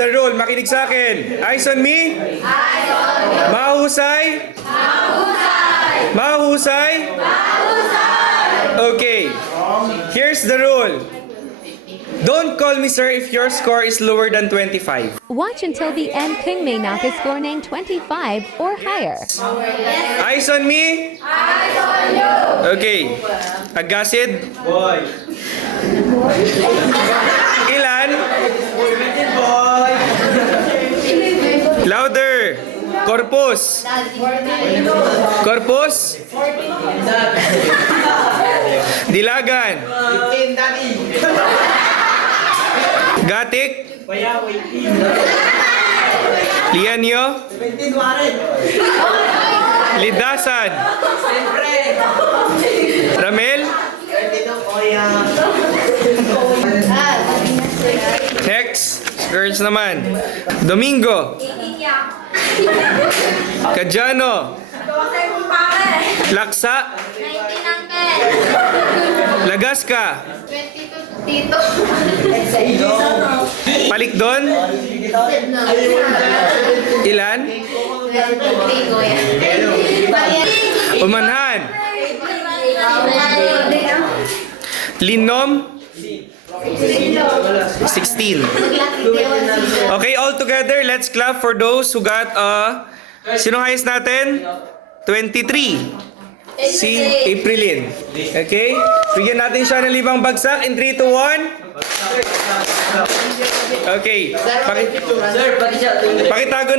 the rule. Makinig sa akin. Eyes on me. Mahusay. Mahusay. Okay. Here's the rule. Don't call me sir if your score is lower than 25. Watch until the end. King may knock his score name 25 or higher. Eyes on me. Okay. Agasid. Ilan? Louder. Corpus. Corpus. Dilagan. Gatik. Lianyo. Lidasan. Ramel. Next. Girls naman. Domingo. Kajano. Laksa. Lagaska. Tito. Palikdon. Ilan? Umanhan. Linom. 16. Okay, all together, let's clap for those who got sino highest natin? 23. Si Aprilin. Okay? Bigyan natin siya ng 5 bagsak in 3, 2, 1. Okay. Pakitago